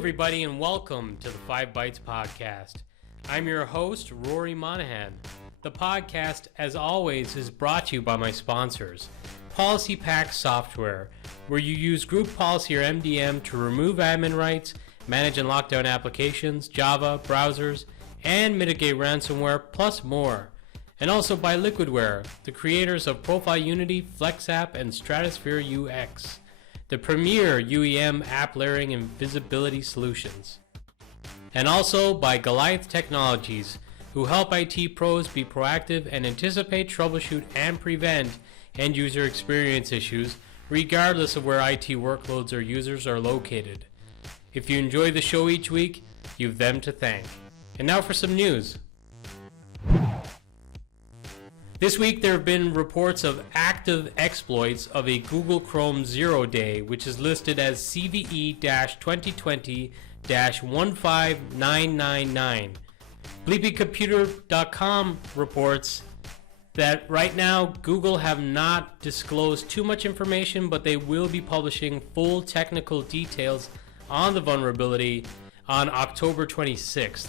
everybody, and welcome to the 5 Bytes Podcast. I'm your host, Rory Monahan. The podcast, as always, is brought to you by my sponsors, Policy Pack Software, where you use group policy or MDM to remove admin rights, manage and lock down applications, Java, browsers, and mitigate ransomware, plus more. And also by Liquidware, the creators of Profile Unity, FlexApp, and Stratosphere UX, the premier UEM app layering and visibility solutions. And also by Goliath Technologies, who help IT pros be proactive and anticipate, troubleshoot, and prevent end-user experience issues, regardless of where IT workloads or users are located. If you enjoy the show each week, you've them to thank. And now for some news. This week there have been reports of active exploits of a Google Chrome 0 day, which is listed as CVE-2020-15999. BleepyComputer.com reports that right now Google have not disclosed too much information, but they will be publishing full technical details on the vulnerability on October 26th.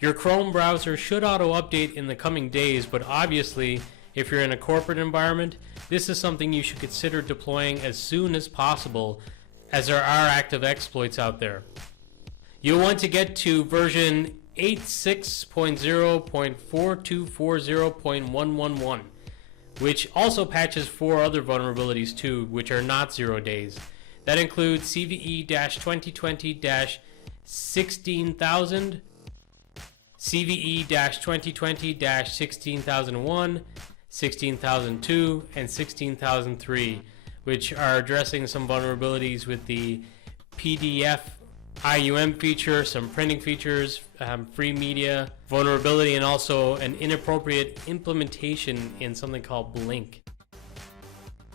Your Chrome browser should auto-update in the coming days, but obviously, if you're in a corporate environment, this is something you should consider deploying as soon as possible, as there are active exploits out there. You'll want to get to version 86.0.4240.111, which also patches 4 other vulnerabilities too, which are not 0 days. That includes CVE-2020-16000, CVE-2020-16001, 16002, and 16003, which are addressing some vulnerabilities with the PDF IUM feature, some printing features, free media vulnerability, and also an inappropriate implementation in something called Blink.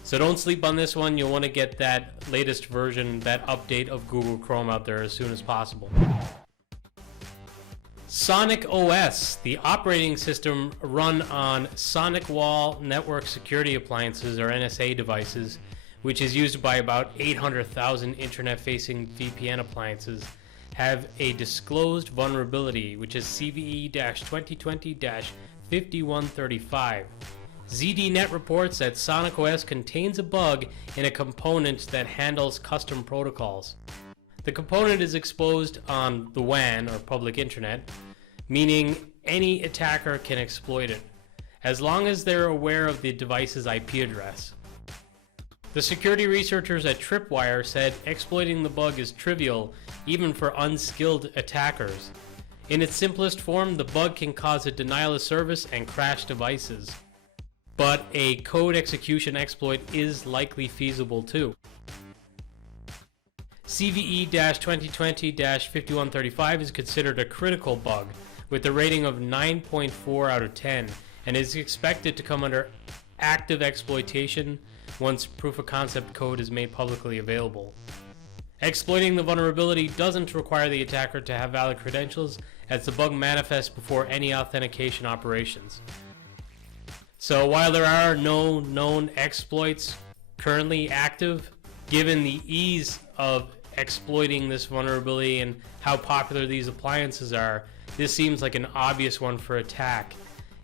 So don't sleep on this one. You'll want to get that latest version, that update of Google Chrome out there as soon as possible. SonicOS, the operating system run on SonicWall network security appliances, or NSA devices, which is used by about 800,000 internet-facing VPN appliances, have a disclosed vulnerability, which is CVE-2020-5135. ZDNet reports that SonicOS contains a bug in a component that handles custom protocols. The component is exposed on the WAN, or public internet, meaning any attacker can exploit it, as long as they're aware of the device's IP address. The security researchers at Tripwire said exploiting the bug is trivial, even for unskilled attackers. In its simplest form, the bug can cause a denial of service and crash devices. But a code execution exploit is likely feasible too. CVE-2020-5135 is considered a critical bug, with a rating of 9.4 out of 10, and is expected to come under active exploitation once proof of concept code is made publicly available. Exploiting the vulnerability doesn't require the attacker to have valid credentials, as the bug manifests before any authentication operations. So while there are no known exploits currently active, given the ease of exploiting this vulnerability and how popular these appliances are, this seems like an obvious one for attack.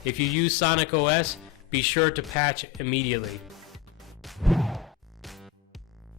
If you use SonicOS, be sure to patch immediately.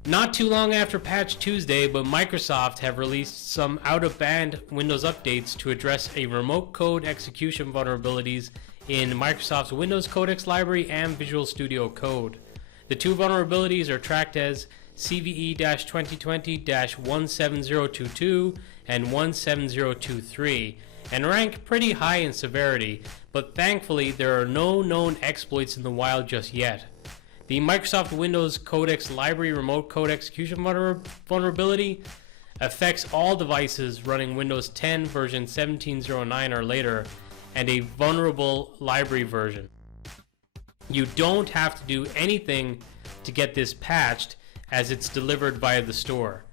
Not too long after Patch Tuesday, but Microsoft have released some out-of-band Windows updates to address a remote code execution vulnerabilities in Microsoft's Windows Codex library and Visual Studio Code. The two vulnerabilities are tracked as CVE-2020-17022 and 17023, and rank pretty high in severity, but thankfully there are no known exploits in the wild just yet. The Microsoft Windows Codex Library Remote Code Execution vulnerability affects all devices running Windows 10 version 1709 or later, and a vulnerable library version. You don't have to do anything to get this patched, as it's delivered via the store.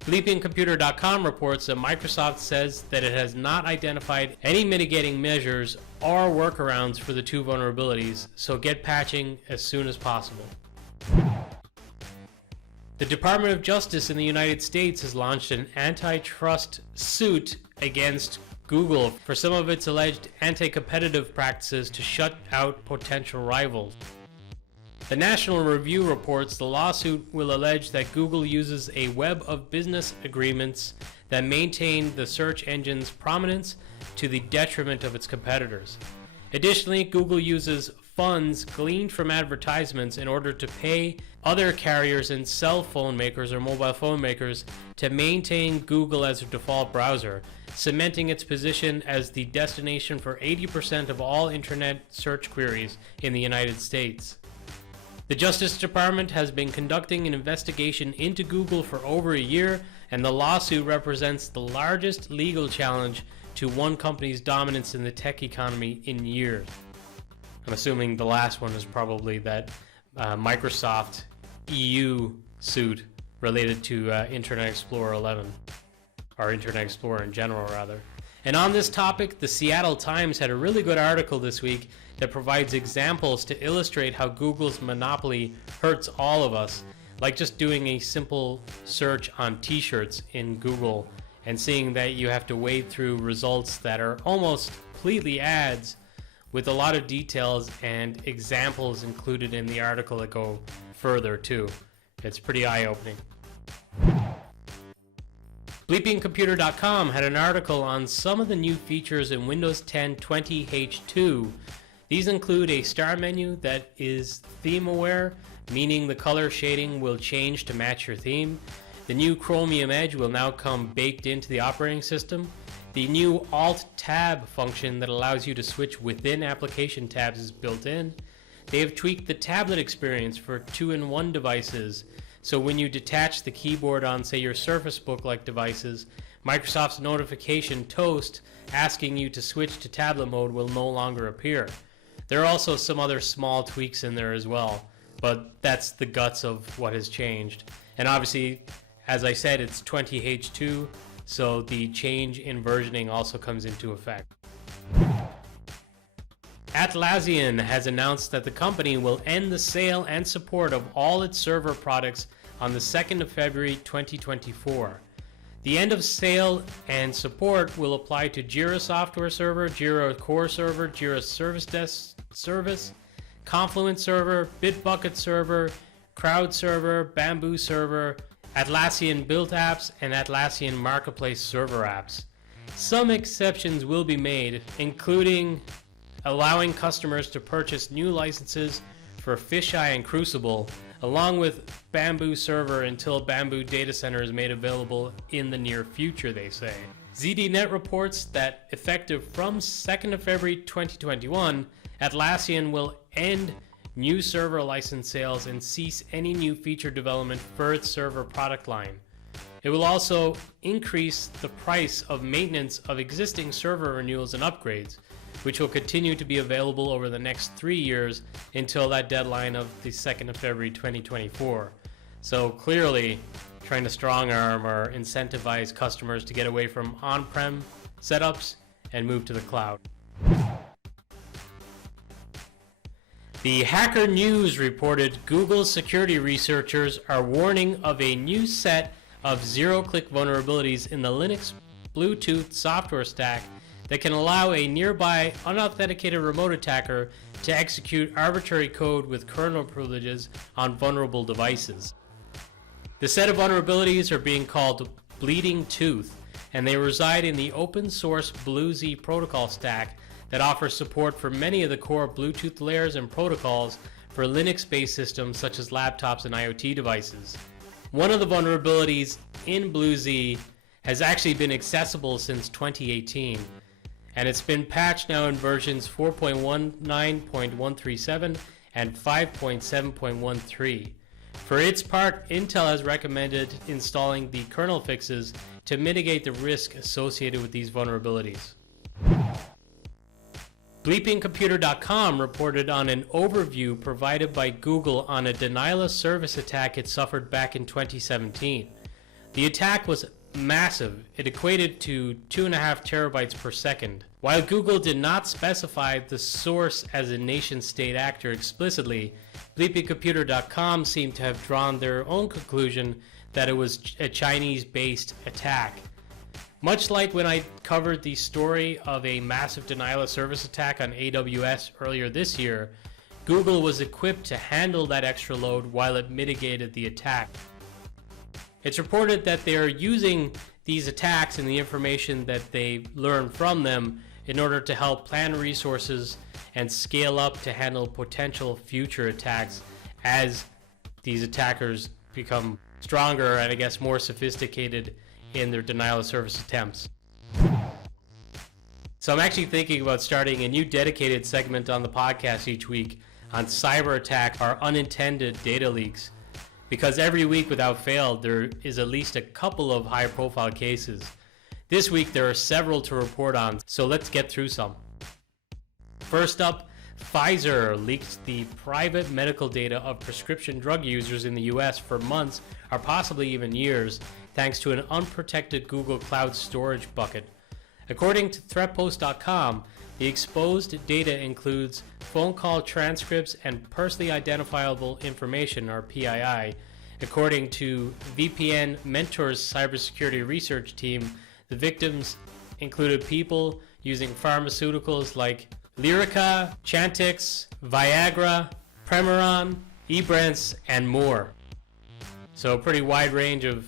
BleepingComputer.com reports that Microsoft says that it has not identified any mitigating measures or workarounds for the two vulnerabilities, so get patching as soon as possible. The Department of Justice in the United States has launched an antitrust suit against Google for some of its alleged anti-competitive practices to shut out potential rivals. The National Review reports the lawsuit will allege that Google uses a web of business agreements that maintain the search engine's prominence to the detriment of its competitors. Additionally, Google uses funds gleaned from advertisements in order to pay other carriers and cell phone makers or mobile phone makers to maintain Google as a default browser, cementing its position as the destination for 80% of all internet search queries in the United States. The Justice Department has been conducting an investigation into Google for over a year, and the lawsuit represents the largest legal challenge to one company's dominance in the tech economy in years. I'm assuming the last one is probably that Microsoft EU suit related to Internet Explorer 11, or Internet Explorer in general, rather. And on this topic, the Seattle Times had a really good article this week that provides examples to illustrate how Google's monopoly hurts all of us, like just doing a simple search on t-shirts in Google and seeing that you have to wade through results that are almost completely ads, with a lot of details and examples included in the article that go further too. It's pretty eye-opening. BleepingComputer.com had an article on some of the new features in Windows 10 20H2. These include a star menu that is theme aware, meaning the color shading will change to match your theme. The new Chromium Edge will now come baked into the operating system. The new Alt-Tab function that allows you to switch within application tabs is built in. They have tweaked the tablet experience for 2-in-1 devices, so when you detach the keyboard on, say, your Surface Book-like devices, Microsoft's notification toast asking you to switch to tablet mode will no longer appear. There are also some other small tweaks in there as well, but that's the guts of what has changed. And obviously, as I said, it's 20H2, so the change in versioning also comes into effect. Atlassian has announced that the company will end the sale and support of all its server products on the 2nd of February 2024. The end of sale and support will apply to Jira Software Server, Jira Core Server, Jira Service Desk Service, Confluence Server, Bitbucket Server, Crowd Server, Bamboo Server, Atlassian Built Apps, and Atlassian Marketplace Server Apps. Some exceptions will be made, including allowing customers to purchase new licenses for Fisheye and Crucible, along with Bamboo Server until Bamboo Data Center is made available in the near future, they say. ZDNet reports that effective from 2nd of February 2021, Atlassian will end new server license sales and cease any new feature development for its server product line. It will also increase the price of maintenance of existing server renewals and upgrades, which will continue to be available over the next 3 years until that deadline of the 2nd of February 2024. So clearly trying to strong arm or incentivize customers to get away from on-prem setups and move to the cloud. The Hacker News reported Google's security researchers are warning of a new set of zero-click vulnerabilities in the Linux Bluetooth software stack that can allow a nearby unauthenticated remote attacker to execute arbitrary code with kernel privileges on vulnerable devices. The set of vulnerabilities are being called Bleeding Tooth, and they reside in the open-source BlueZ protocol stack that offers support for many of the core Bluetooth layers and protocols for Linux-based systems such as laptops and IoT devices. One of the vulnerabilities in BlueZ has actually been accessible since 2018, and it's been patched now in versions 4.19.137 and 5.7.13. For its part, Intel has recommended installing the kernel fixes to mitigate the risk associated with these vulnerabilities. BleepingComputer.com reported on an overview provided by Google on a denial of service attack it suffered back in 2017. The attack was massive. It equated to 2.5 terabytes per second. While Google did not specify the source as a nation-state actor explicitly, bleepingcomputer.com seemed to have drawn their own conclusion that it was a Chinese-based attack. Much like when I covered the story of a massive denial of service attack on AWS earlier this year, Google was equipped to handle that extra load while it mitigated the attack. It's reported that they are using these attacks and the information that they learn from them in order to help plan resources and scale up to handle potential future attacks as these attackers become stronger and I guess more sophisticated in their denial of service attempts. So I'm actually thinking about starting a new dedicated segment on the podcast each week on cyber attack or unintended data leaks, because every week without fail there is at least a couple of high profile cases. This week there are several to report on, so let's get through some. First up, Pfizer leaked the private medical data of prescription drug users in the US for months or possibly even years, thanks to an unprotected Google Cloud storage bucket. According to threatpost.com, the exposed data includes phone call transcripts and personally identifiable information, or PII. According to VPN Mentor's cybersecurity research team, the victims included people using pharmaceuticals like Lyrica, Chantix, Viagra, Premaron, Ebrance, and more. So a pretty wide range of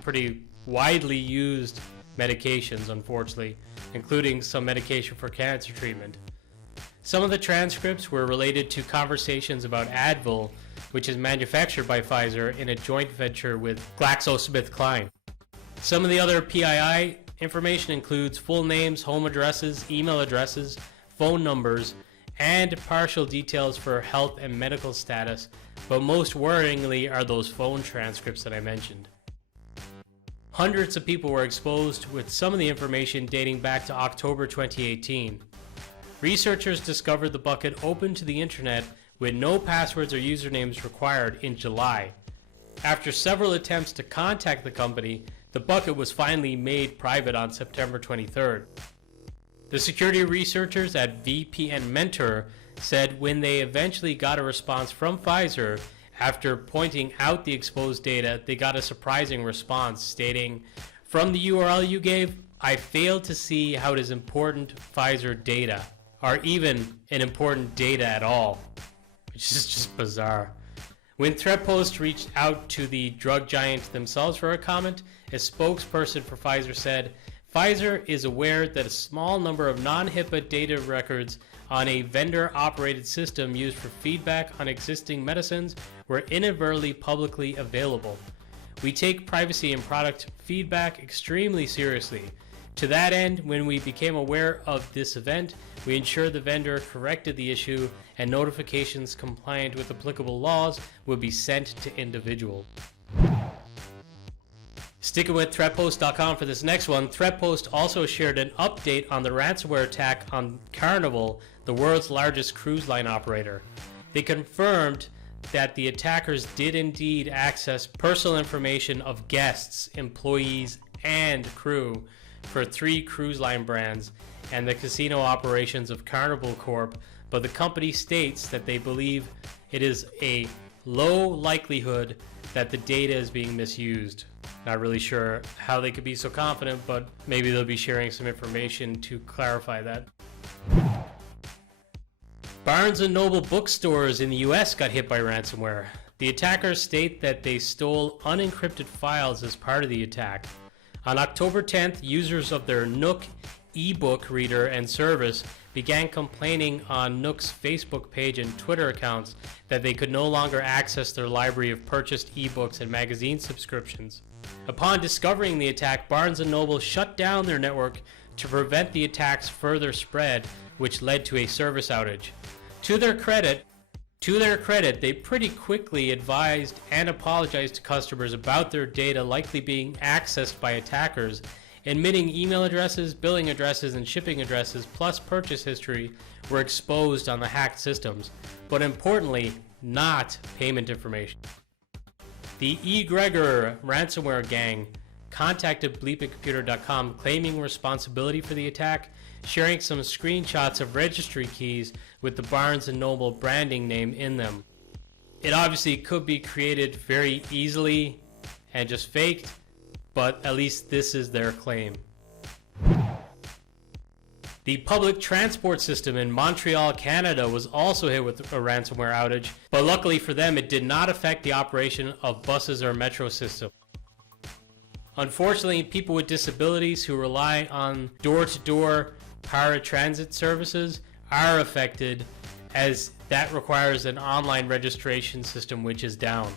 pretty widely used medications, unfortunately, including some medication for cancer treatment. Some of the transcripts were related to conversations about Advil, which is manufactured by Pfizer in a joint venture with GlaxoSmithKline. Some of the other PII information includes full names, home addresses, email addresses, phone numbers, and partial details for health and medical status, but most worryingly are those phone transcripts that I mentioned. Hundreds of people were exposed, with some of the information dating back to October 2018. Researchers discovered the bucket open to the internet with no passwords or usernames required in July. After several attempts to contact the company, the bucket was finally made private on September 23rd. The security researchers at VPN Mentor said when they eventually got a response from Pfizer, after pointing out the exposed data, they got a surprising response stating, "From the URL you gave, I failed to see how it is important Pfizer data, or even an important data at all," which is just bizarre. When ThreatPost reached out to the drug giant themselves for a comment, a spokesperson for Pfizer said, "Pfizer is aware that a small number of non-HIPAA data records on a vendor-operated system used for feedback on existing medicines were inadvertently publicly available. We take privacy and product feedback extremely seriously. To that end, when we became aware of this event, we ensured the vendor corrected the issue and notifications compliant with applicable laws would be sent to individuals." Sticking with threatpost.com for this next one, ThreatPost also shared an update on the ransomware attack on Carnival, the world's largest cruise line operator. They confirmed that the attackers did indeed access personal information of guests, employees, and crew for 3 cruise line brands and the casino operations of Carnival Corp, but the company states that they believe it is a low likelihood that the data is being misused. Not really sure how they could be so confident, but maybe they'll be sharing some information to clarify that. Barnes & Noble bookstores in the US got hit by ransomware. The attackers state that they stole unencrypted files as part of the attack. On October 10th, users of their Nook ebook reader and service began complaining on Nook's Facebook page and Twitter accounts that they could no longer access their library of purchased ebooks and magazine subscriptions. Upon discovering the attack, Barnes & Noble shut down their network to prevent the attack's further spread, which led to a service outage. To their credit, they pretty quickly advised and apologized to customers about their data likely being accessed by attackers, admitting email addresses, billing addresses, and shipping addresses, plus purchase history, were exposed on the hacked systems, but importantly, not payment information. The eGregor ransomware gang contacted bleepingcomputer.com claiming responsibility for the attack, sharing some screenshots of registry keys with the Barnes & Noble branding name in them. It obviously could be created very easily and just faked, but at least this is their claim. The public transport system in Montreal, Canada was also hit with a ransomware outage, but luckily for them, it did not affect the operation of buses or metro system. Unfortunately, people with disabilities who rely on door-to-door paratransit services are affected, as that requires an online registration system which is down.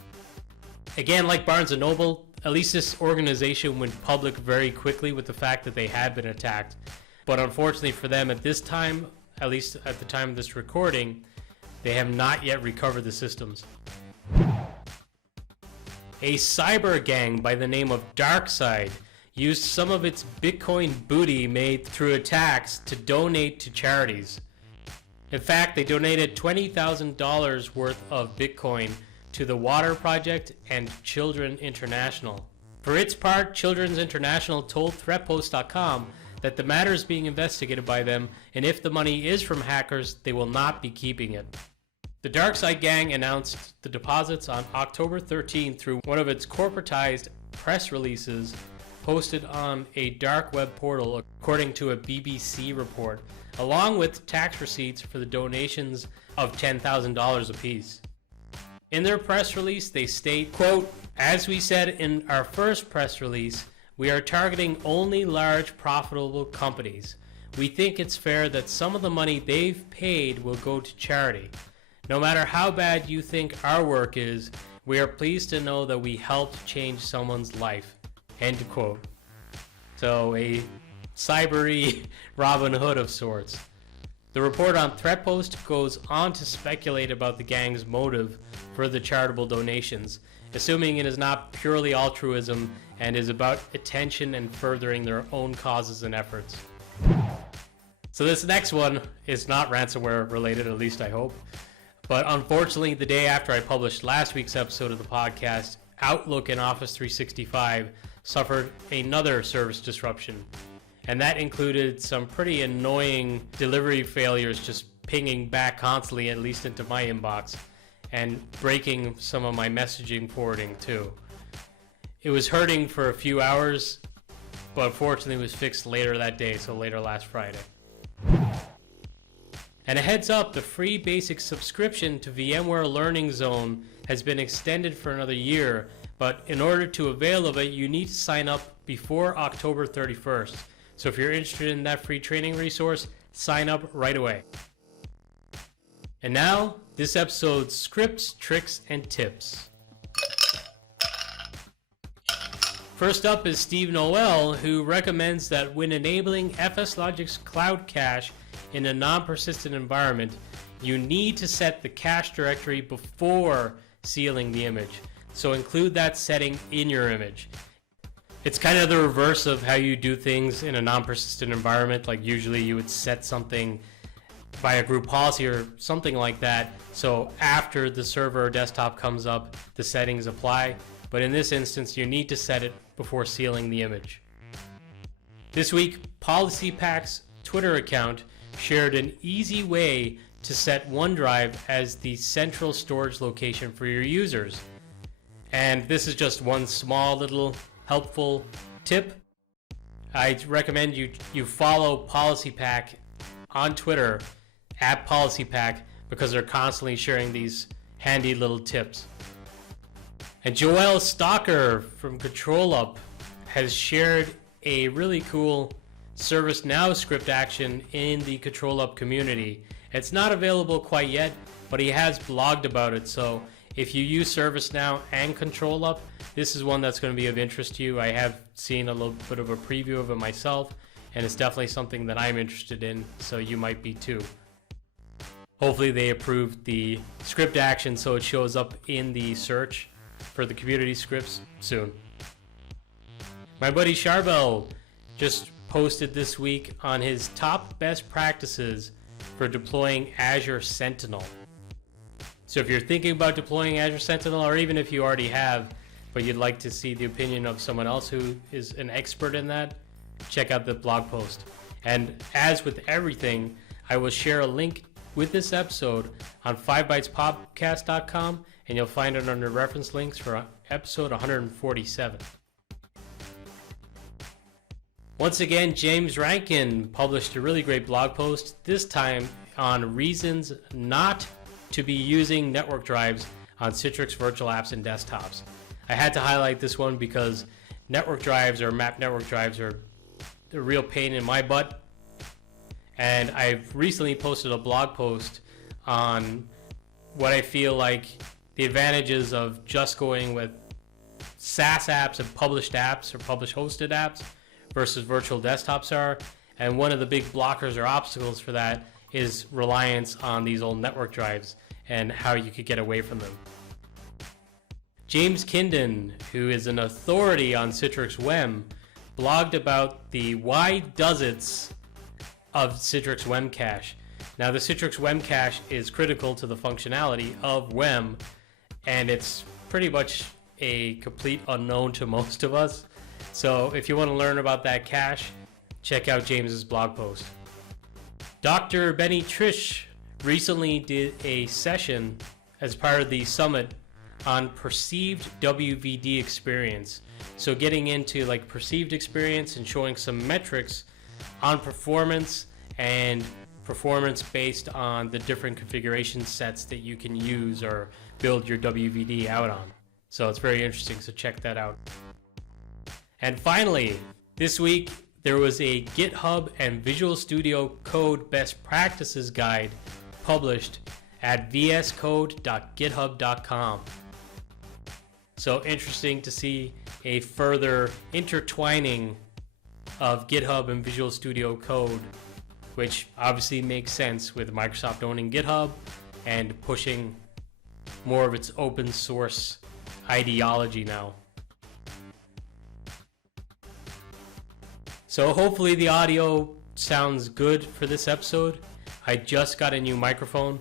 Again, like Barnes & Noble, at least this organization went public very quickly with the fact that they had been attacked. But unfortunately for them at this time, at least at the time of this recording, they have not yet recovered the systems. A cyber gang by the name of DarkSide used some of its Bitcoin booty made through attacks to donate to charities. In fact, they donated $20,000 worth of Bitcoin to the Water Project and Children International. For its part, Children's International told ThreatPost.com that the matter is being investigated by them, and if the money is from hackers, they will not be keeping it. The DarkSide gang announced the deposits on October 13th through one of its corporatized press releases posted on a dark web portal, according to a BBC report, along with tax receipts for the donations of $10,000 apiece. In their press release, they state, quote, "As we said in our first press release, we are targeting only large, profitable companies. We think it's fair that some of the money they've paid will go to charity. No matter how bad you think our work is, we are pleased to know that we helped change someone's life." End quote. So a cybery Robin Hood of sorts. The report on ThreatPost goes on to speculate about the gang's motive for the charitable donations, assuming it is not purely altruism and is about attention and furthering their own causes and efforts. So this next one is not ransomware related, at least I hope. But unfortunately, the day after I published last week's episode of the podcast, Outlook and Office 365 suffered another service disruption. And that included some pretty annoying delivery failures just pinging back constantly, at least into my inbox, and breaking some of my messaging forwarding too. It was hurting for a few hours, but unfortunately it was fixed later that day, so later last Friday. And a heads up, the free basic subscription to VMware Learning Zone has been extended for another year, but in order to avail of it, you need to sign up before October 31st. So if you're interested in that free training resource, sign up right away. And now, this episode's scripts, tricks, and tips. First up is Steve Noel, who recommends that when enabling FSLogic's Cloud Cache in a non-persistent environment, you need to set the cache directory before sealing the image. So include that setting in your image. It's kind of the reverse of how you do things in a non-persistent environment. Like usually you would set something by a group policy or something like that, so after the server or desktop comes up, the settings apply. But in this instance, you need to set it before sealing the image. This week, PolicyPak's Twitter account shared an easy way to set OneDrive as the central storage location for your users. And this is just one small little helpful tip. I recommend you follow PolicyPak on Twitter at PolicyPak, because they're constantly sharing these handy little tips. And Joel Stalker from ControlUp has shared a really cool ServiceNow script action in the ControlUp community. It's not available quite yet, but he has blogged about it. So if you use ServiceNow and ControlUp, this is one that's going to be of interest to you. I have seen a little bit of a preview of it myself, and it's definitely something that I'm interested in, so you might be too. Hopefully they approved the script action so it shows up in the search for the community scripts soon. My buddy Charbel just posted this week on his top best practices for deploying Azure Sentinel. So if you're thinking about deploying Azure Sentinel, or even if you already have, but you'd like to see the opinion of someone else who is an expert in that, check out the blog post. And as with everything, I will share a link with this episode on 5bytespodcast.com and you'll find it under reference links for episode 147. Once again, James Rankin published a really great blog post, this time on reasons not to be using network drives on Citrix virtual apps and desktops. I had to highlight this one because network drives or map network drives are a real pain in my butt. And I've recently posted a blog post on what I feel like the advantages of just going with SaaS apps and published apps or published hosted apps versus virtual desktops are. And one of the big blockers or obstacles for that is reliance on these old network drives and how you could get away from them. James Kindon, who is an authority on Citrix WEM, blogged about the why does-its of Citrix WEM cache. Now, the Citrix WEM cache is critical to the functionality of WEM, and it's pretty much a complete unknown to most of us. So if you want to learn about that cache, check out James's blog post. Dr. Benny Trish recently did a session as part of the summit on perceived WVD experience. So getting into like perceived experience and showing some metrics on performance and performance based on the different configuration sets that you can use or build your WVD out on. So it's very interesting, so check that out. And finally, this week there was a GitHub and Visual Studio Code best practices guide published at vscode.github.com. So interesting to see a further intertwining of GitHub and Visual Studio Code, which obviously makes sense with Microsoft owning GitHub and pushing more of its open source ideology now. So hopefully the audio sounds good for this episode. I just got a new microphone.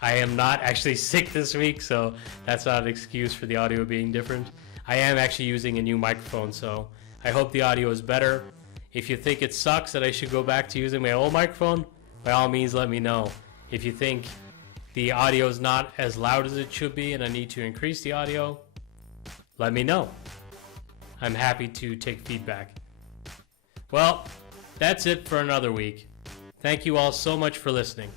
I am not actually sick this week, so that's not an excuse for the audio being different. I am actually using a new microphone, so I hope the audio is better. If you think it sucks that I should go back to using my old microphone, by all means let me know. If you think the audio is not as loud as it should be and I need to increase the audio, let me know. I'm happy to take feedback. Well, that's it for another week. Thank you all so much for listening.